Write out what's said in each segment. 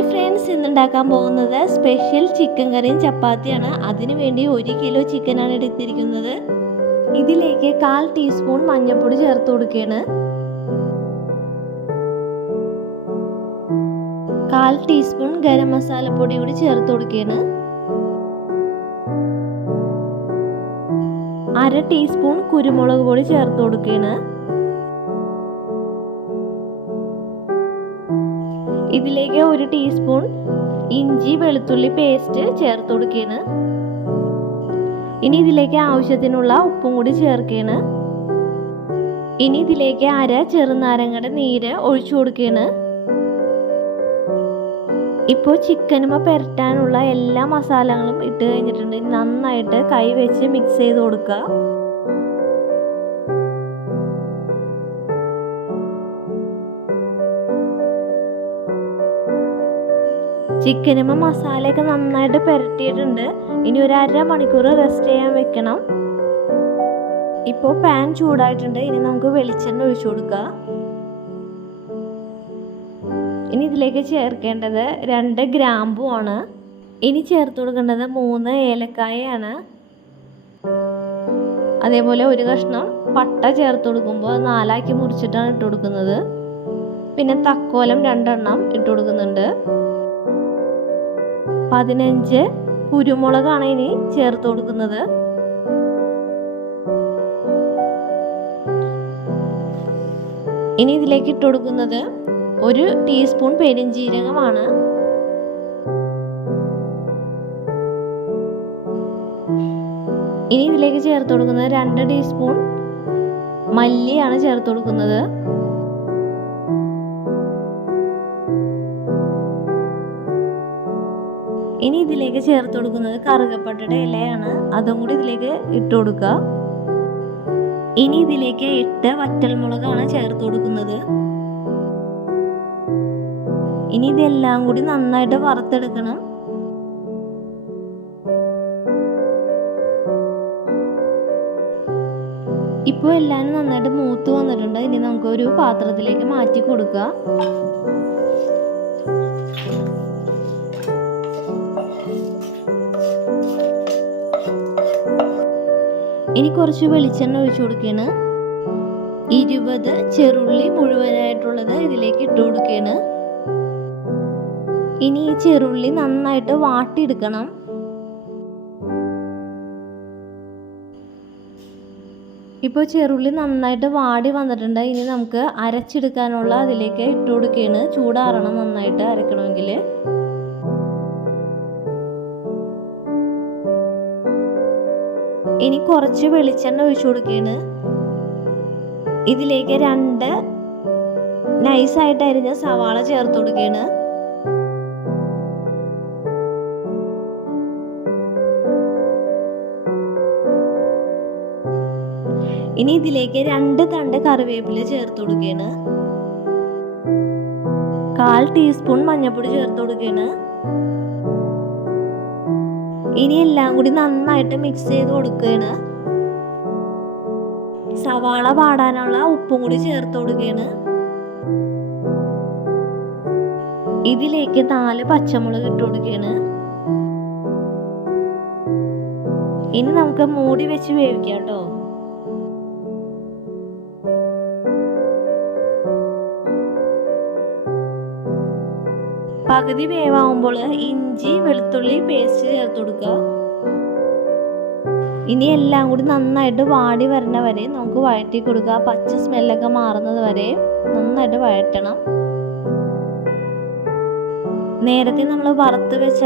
Hi friends, ഇന്നുണ്ടാക്കാൻ പോകുന്നത് special chicken കറിയും ചപ്പാത്തിയാണ്. അതിനു വേണ്ടി 1 കിലോ ചിക്കനാണ് എടുത്തിരിക്കുന്നത്. ഇതിലേക്ക് 1/4 ടീസ്പൂൺ മഞ്ഞൾപ്പൊടി ചേർത്ത് കൊടുക്കുകയാണ്. 1/4 ടീസ്പൂൺ ഗരം മസാലപ്പൊടി കൂടി ചേർത്ത് കൊടുക്കുകയാണ്. 1/2 ടീസ്പൂൺ കുരുമുളക് പൊടി ചേർത്ത് കൊടുക്കുകയാണ്. ഇതിലേക്ക് 1 ടീസ്പൂൺ ഇഞ്ചി വെളുത്തുള്ളി പേസ്റ്റ് ചേർത്ത് കൊടുക്കുകയാണ്. ഇനി ഇതിലേക്ക് ആവശ്യത്തിനുള്ള ഉപ്പും കൂടി ചേർക്കുകയാണ്. ഇനി ഇതിലേക്ക് 1/2 ചെറുനാരങ്ങയുടെ നീര് ഒഴിച്ചു കൊടുക്കുകയാണ്. ഇപ്പോൾ ചിക്കനുമ പുരട്ടാനുള്ള എല്ലാ മസാലകളും ഇട്ട് കഴിഞ്ഞിട്ടുണ്ട്. നന്നായിട്ട് കൈ വെച്ച് മിക്സ് ചെയ്ത് കൊടുക്കുക. ചിക്കനുമ മസാലയൊക്കെ നന്നായിട്ട് പുരട്ടിയിട്ടുണ്ട്. ഇനി ഒരു 1/2 മണിക്കൂർ റെസ്റ്റ് ചെയ്യാൻ വെക്കണം. ഇപ്പോൾ പാൻ ചൂടായിട്ടുണ്ട്. ഇനി നമുക്ക് വെളിച്ചെണ്ണ ഒഴിച്ചു കൊടുക്കുക. ഇനി ഇതിലേക്ക് ചേർക്കേണ്ടത് 2 ഗ്രാമ്പു ആണ്. ഇനി ചേർത്ത് കൊടുക്കേണ്ടത് 3 ഏലക്കായയാണ്. അതേപോലെ 1 കഷ്ണം പട്ട ചേർത്ത് കൊടുക്കുമ്പോൾ 4 മുറിച്ചിട്ടാണ് ഇട്ട് കൊടുക്കുന്നത്. പിന്നെ തക്കോലം 2 എണ്ണം ഇട്ട് കൊടുക്കുന്നുണ്ട്. 15 കുരുമുളകാണ് ഇനി ചേർത്ത് കൊടുക്കുന്നത്. ഇനി ഇതിലേക്ക് ഇട്ട് കൊടുക്കുന്നത് 1 ടീസ്പൂൺ പെരിഞ്ജീരകമാണ്. ഇനി ഇതിലേക്ക് ചേർത്ത് കൊടുക്കുന്നത് 2 ടീസ്പൂൺ മല്ലിയാണ് ചേർത്ത് കൊടുക്കുന്നത്. ഇനി ഇതിലേക്ക് ചേർത്ത് കൊടുക്കുന്നത് കറുകപ്പട്ടയുടെ ഇലയാണ്. അതും കൂടി ഇതിലേക്ക് ഇട്ട് കൊടുക്കുക. ഇനി ഇതിലേക്ക് 8 വറ്റൽമുളകാണ് ചേർത്ത് കൊടുക്കുന്നത്. ഇനി ഇതെല്ലാം കൂടി നന്നായിട്ട് വറുത്തെടുക്കണം. ഇപ്പോൾ എല്ലാം നന്നായിട്ട് മൂത്ത് വന്നിട്ടുണ്ട്. ഇനി നമുക്ക് ഒരു പാത്രത്തിലേക്ക് മാറ്റി കൊടുക്കുക. ഇനി കുറച്ച് വെളിച്ചെണ്ണ ഒഴിച്ചു കൊടുക്കുകയാണ്. 20 ചെറുള്ളി മുഴുവനായിട്ടുള്ളത് ഇതിലേക്ക് ഇട്ട് കൊടുക്കുകയാണ്. ഇനി ഈ ചെറുള്ളി നന്നായിട്ട് വാട്ടിയെടുക്കണം. ഇപ്പോൾ ചെറുള്ളി നന്നായിട്ട് വാടി വന്നിട്ടുണ്ട്. ഇനി നമുക്ക് അരച്ചെടുക്കാനുള്ള അതിലേക്ക് ഇട്ട് കൊടുക്കുകയാണ്. ചൂടാറണം, നന്നായിട്ട് അരക്കണമെങ്കിൽ. ഇനി കുറച്ച് വെളിച്ചെണ്ണ ഒഴിച്ചു കൊടുക്കുകയാണ്. ഇതിലേക്ക് 2 നൈസായിട്ട് അരിഞ്ഞ സവാള ചേർത്ത് കൊടുക്കുകയാണ്. ഇനി ഇതിലേക്ക് 2 തണ്ട് കറിവേപ്പില ചേർത്ത് കൊടുക്കുകയാണ്. 1/4 ടീസ്പൂൺ മഞ്ഞൾപ്പൊടി ചേർത്ത് കൊടുക്കുകയാണ്. ഇനി എല്ലാം കൂടി നന്നായിട്ട് മിക്സ് ചെയ്ത് കൊടുക്കുകയാണ്. സവാള പാടാനുള്ള ഉപ്പും കൂടി ചേർത്ത് കൊടുക്കുകയാണ്. ഇതിലേക്ക് 4 പച്ചമുളക് ഇട്ട് കൊടുക്കുകയാണ്. ഇനി നമുക്ക് മൂടി വെച്ച് വേവിക്കാം കേട്ടോ. പകുതി വേവാകുമ്പോൾ ഇഞ്ചി വെളുത്തുള്ളി പേസ്റ്റ് ചേർത്ത് കൊടുക്കുക. ഇനി എല്ലാം കൂടി നന്നായിട്ട് വാടി വരണ വരെ നമുക്ക് വഴറ്റി കൊടുക്കുക. പച്ച സ്മെല്ലൊക്കെ മാറുന്നത് വരെ നന്നായിട്ട് വഴറ്റണം. നേരത്തെ നമ്മൾ വറുത്ത് വെച്ച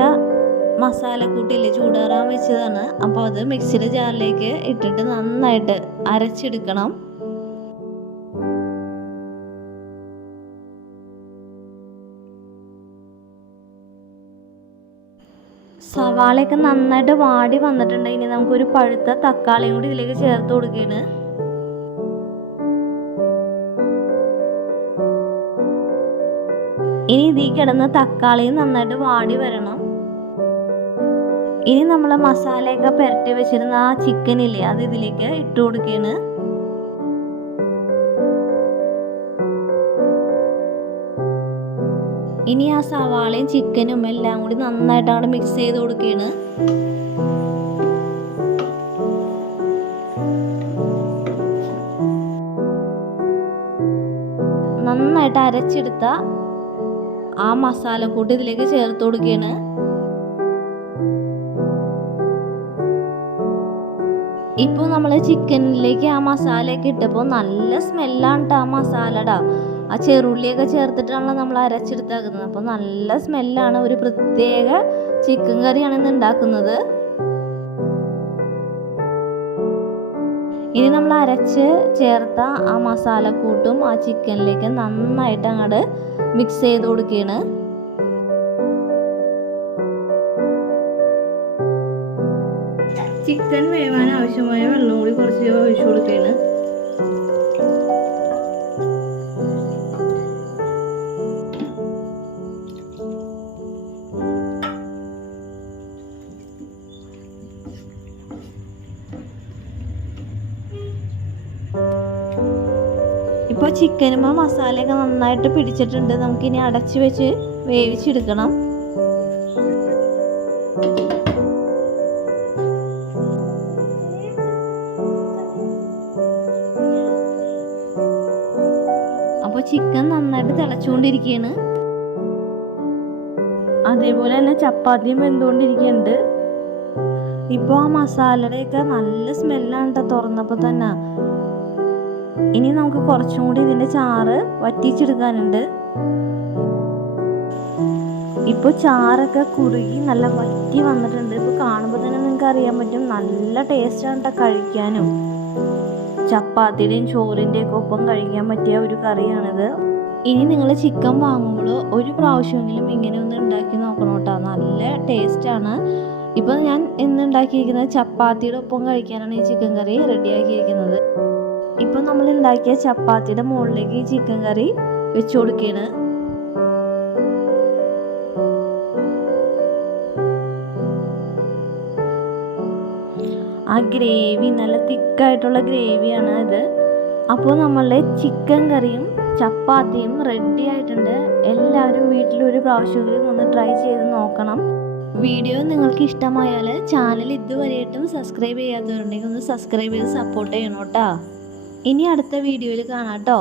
മസാലക്കൂട്ടില്ലേ, ചൂടാറാൻ വെച്ചതാണ്. അപ്പോൾ അത് മിക്സിയുടെ ജാറിലേക്ക് ഇട്ടിട്ട് നന്നായിട്ട് അരച്ചെടുക്കണം. സവാളയൊക്കെ നന്നായിട്ട് വാടി വന്നിട്ടുണ്ട്. ഇനി നമുക്കൊരു പഴുത്ത തക്കാളിയും കൂടി ഇതിലേക്ക് ചേർത്ത് കൊടുക്കുകയാണ്. ഇനി ഇതിൽ കിടന്ന് തക്കാളിയും നന്നായിട്ട് വാടി വരണം. ഇനി നമ്മൾ മസാലയൊക്കെ പുരട്ടി വെച്ചിരുന്ന ആ ചിക്കനില്ലേ, അത് ഇതിലേക്ക് ഇട്ട് കൊടുക്കുകയാണ്. ഇനി ആ സവാളയും ചിക്കനും എല്ലാം കൂടി നന്നായിട്ട് അങ്ങോട്ട് മിക്സ് ചെയ്ത് കൊടുക്കുകയാണ്. നന്നായിട്ട് അരച്ചെടുത്ത ആ മസാലക്കൂട്ട് ഇതിലേക്ക് ചേർത്ത് കൊടുക്കുകയാണ്. ഇപ്പോൾ നമ്മൾ ചിക്കനിലേക്ക് ആ മസാലയൊക്കെ ഇട്ടപ്പോൾ നല്ല സ്മെല്ലാണ് കേട്ടോ ആ മസാലയുടെ. ആ ചെറുള്ളിയൊക്കെ ചേർത്തിട്ടാണല്ലോ നമ്മൾ അരച്ചെടുത്താക്കുന്നത്. അപ്പോൾ നല്ല സ്മെല്ലാണ്. ഒരു പ്രത്യേക ചിക്കൻ കറിയാണ് ഇന്ന് ഉണ്ടാക്കുന്നത്. ഇനി നമ്മൾ അരച്ച് ചേർത്ത ആ മസാലക്കൂട്ടും ആ ചിക്കനിലേക്ക് നന്നായിട്ട് അങ്ങോട്ട് മിക്സ് ചെയ്ത് കൊടുക്കുകയാണ്. ചിക്കൻ വേവാൻ ആവശ്യമായ വെള്ളം കൂടി കുറച്ച് ഒഴിച്ചു കൊടുക്കുകയാണ്. ഇപ്പോൾ ചിക്കനും മസാലയൊക്കെ നന്നായിട്ട് പിടിച്ചിട്ടുണ്ട്. നമുക്കിനി അടച്ചു വെച്ച് വേവിച്ചെടുക്കണം. അപ്പോൾ ചിക്കൻ നന്നായിട്ട് തിളച്ചുകൊണ്ടിരിക്കുകയാണ്. അതേപോലെ തന്നെ ചപ്പാത്തിയും വെന്തുകൊണ്ടിരിക്കുന്നുണ്ട്. ഇപ്പോൾ ആ മസാലയുടെയൊക്കെ നല്ല സ്മെല്ലാണ് കേട്ടോ തുറന്നപ്പോൾ തന്നെ. ഇനി നമുക്ക് കുറച്ചും കൂടി ഇതിൻ്റെ ചാറ് വറ്റിച്ചെടുക്കാനുണ്ട്. ഇപ്പോൾ ചാറൊക്കെ കുറുകി നല്ല വറ്റി വന്നിട്ടുണ്ട്. ഇപ്പോൾ കാണുമ്പോൾ തന്നെ നിങ്ങൾക്ക് അറിയാൻ പറ്റും നല്ല ടേസ്റ്റാണ് കേട്ടോ കഴിക്കാനും. ചപ്പാത്തിയുടെയും ചോറിൻ്റെയൊക്കെ ഒപ്പം കഴിക്കാൻ പറ്റിയ ഒരു കറിയാണിത്. ഇനി നിങ്ങൾ ചിക്കൻ വാങ്ങുമ്പോൾ ഒരു പ്രാവശ്യമെങ്കിലും ഇങ്ങനെ ഒന്ന് ഉണ്ടാക്കി നോക്കണം കേട്ടോ. നല്ല ടേസ്റ്റാണ്. ഇപ്പോൾ ഞാൻ ഇന്ന് ഉണ്ടാക്കിയിരിക്കുന്നത് ചപ്പാത്തിയുടെ ഒപ്പം കഴിക്കാനാണ് ഈ ചിക്കൻ കറി റെഡിയാക്കിയിരിക്കുന്നത്. ഇപ്പോൾ നമ്മൾ ഉണ്ടാക്കിയ ചപ്പാത്തിയുടെ മുകളിലേക്ക് ഈ ചിക്കൻ കറി വെച്ച് കൊടുക്കുകയാണ്. ആ ഗ്രേവി നല്ല തിക്കായിട്ടുള്ള ഗ്രേവിയാണ് ഇത്. അപ്പോൾ നമ്മളുടെ ചിക്കൻ കറിയും ചപ്പാത്തിയും റെഡി ആയിട്ടുണ്ട്. എല്ലാവരും വീട്ടിലൊരു പ്രാവശ്യമെങ്കിലും ഒന്ന് ട്രൈ ചെയ്ത് നോക്കണം. വീഡിയോ നിങ്ങൾക്ക് ഇഷ്ടമായാൽ ചാനൽ ഇതുവരെയായിട്ടും സബ്സ്ക്രൈബ് ചെയ്യാത്തവരുണ്ടെങ്കിൽ ഒന്ന് സബ്സ്ക്രൈബ് ചെയ്ത് സപ്പോർട്ട് ചെയ്യണം കേട്ടോ. ഇനി അടുത്ത വീഡിയോയിൽ കാണാം കേട്ടോ.